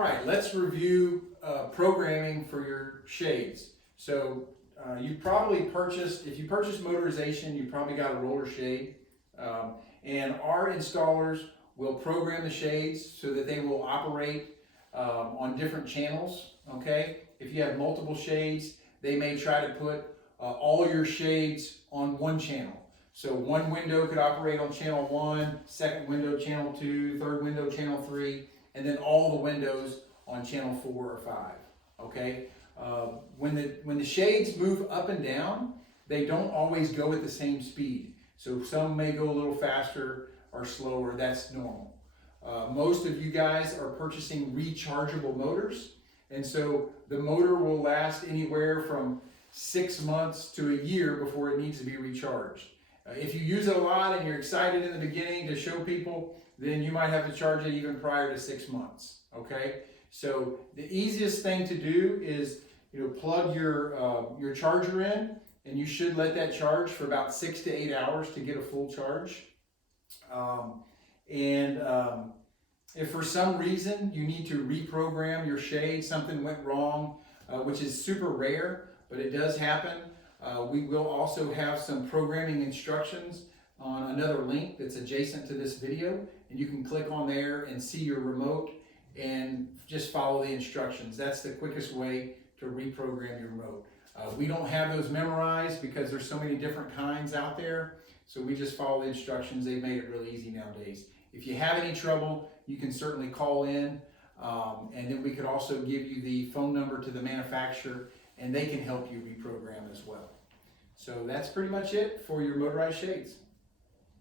All right, let's review programming for your shades. So you probably purchased, if you purchased Motorization, you probably got a roller shade. And our installers will program the shades so that they will operate on different channels, okay? If you have multiple shades, they may try to put all your shades on one channel. So one window could operate on channel 1, second window channel 2, third window channel 3, and then all the windows on channel 4 or 5, okay? When the shades move up and down, they don't always go at the same speed. So some may go a little faster or slower, that's normal. Most of you guys are purchasing rechargeable motors, and so the motor will last anywhere from 6 months to a year before it needs to be recharged. If you use it a lot and you're excited in the beginning to show people, then you might have to charge it even prior to 6 months, okay? So the easiest thing to do is, plug your charger in, and you should let that charge for about 6 to 8 hours to get a full charge. If for some reason you need to reprogram your shade, something went wrong, which is super rare, but it does happen, we will also have some programming instructions on another link that's adjacent to this video, and you can click on there and see your remote and just follow the instructions. That's the quickest way to reprogram your remote. We don't have those memorized because there's so many different kinds out there, so we just follow the instructions. They've made it really easy nowadays. If you have any trouble, you can certainly call in, and then we could also give you the phone number to the manufacturer, and they can help you reprogram as well. So that's pretty much it for your motorized shades.